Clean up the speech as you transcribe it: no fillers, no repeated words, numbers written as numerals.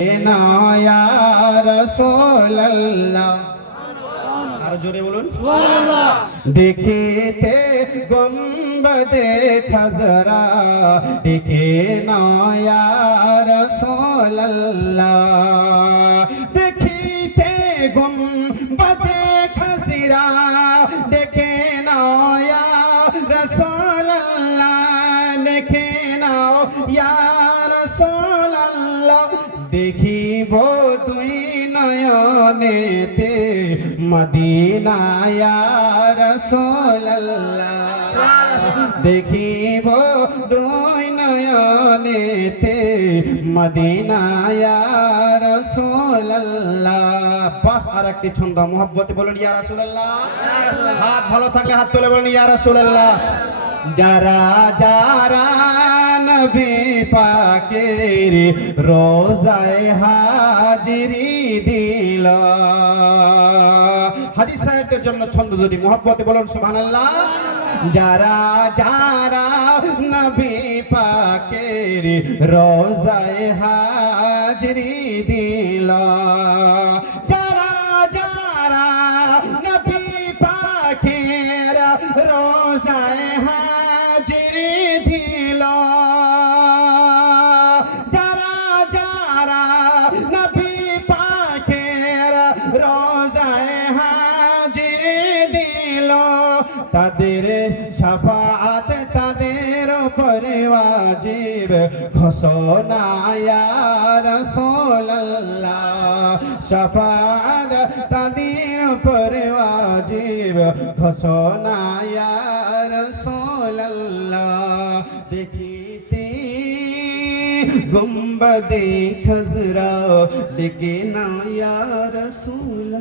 না ইয়া রাসূলুল্লাহ, আর জোরে বলুন সুবহানাল্লাহ। দেখিতে গুম্বদে খাজরা দেখে না ইয়া রাসূলুল্লাহ, দেখিতে গুম্বদে খাজরা দেখে না ইয়া রাসূলুল্লাহ, দেখে না ইয়া রাসূলুল্লাহ। দেখিব দুই নয়নেতে মদিনা ইয়া রাসূলুল্লাহ, দেখিব দুই নয়নেতে মদিনা ইয়া রাসূলুল্লাহ। বাস আর একটি ছন্দ মোহব্বতে বলুন ইয়া রাসূলুল্লাহ। হাত ভালো থাকলে হাত তুলে বলুন ইয়া রাসূলুল্লাহ। যারা যারা নবী পাকের রোজায় হাজিরি দিল, হাজী সাহেবদের জন্য ছন্দ দুটি মোহব্বতে বলুন সুবহানাল্লাহ। যারা যারা নবী পাকের রোজায় হাজিরি দিল, যারা যারা নবী পাকের রোজায় হাজিরি দিল, যারা যারা নবী পাকের রোজায় হাজিরি দিল, তাদের শাফাআত তাদের উপরে ওয়াজিব ঘোষণা ইয়া রাসূলুল্লাহ, শাফাআত তাদের উপরে ওয়াজিব ঘোষণা ইয়া রাসূলুল্লাহ। দেখিতে গুম্বদে খাজরা দেখে না ইয়া রাসূল।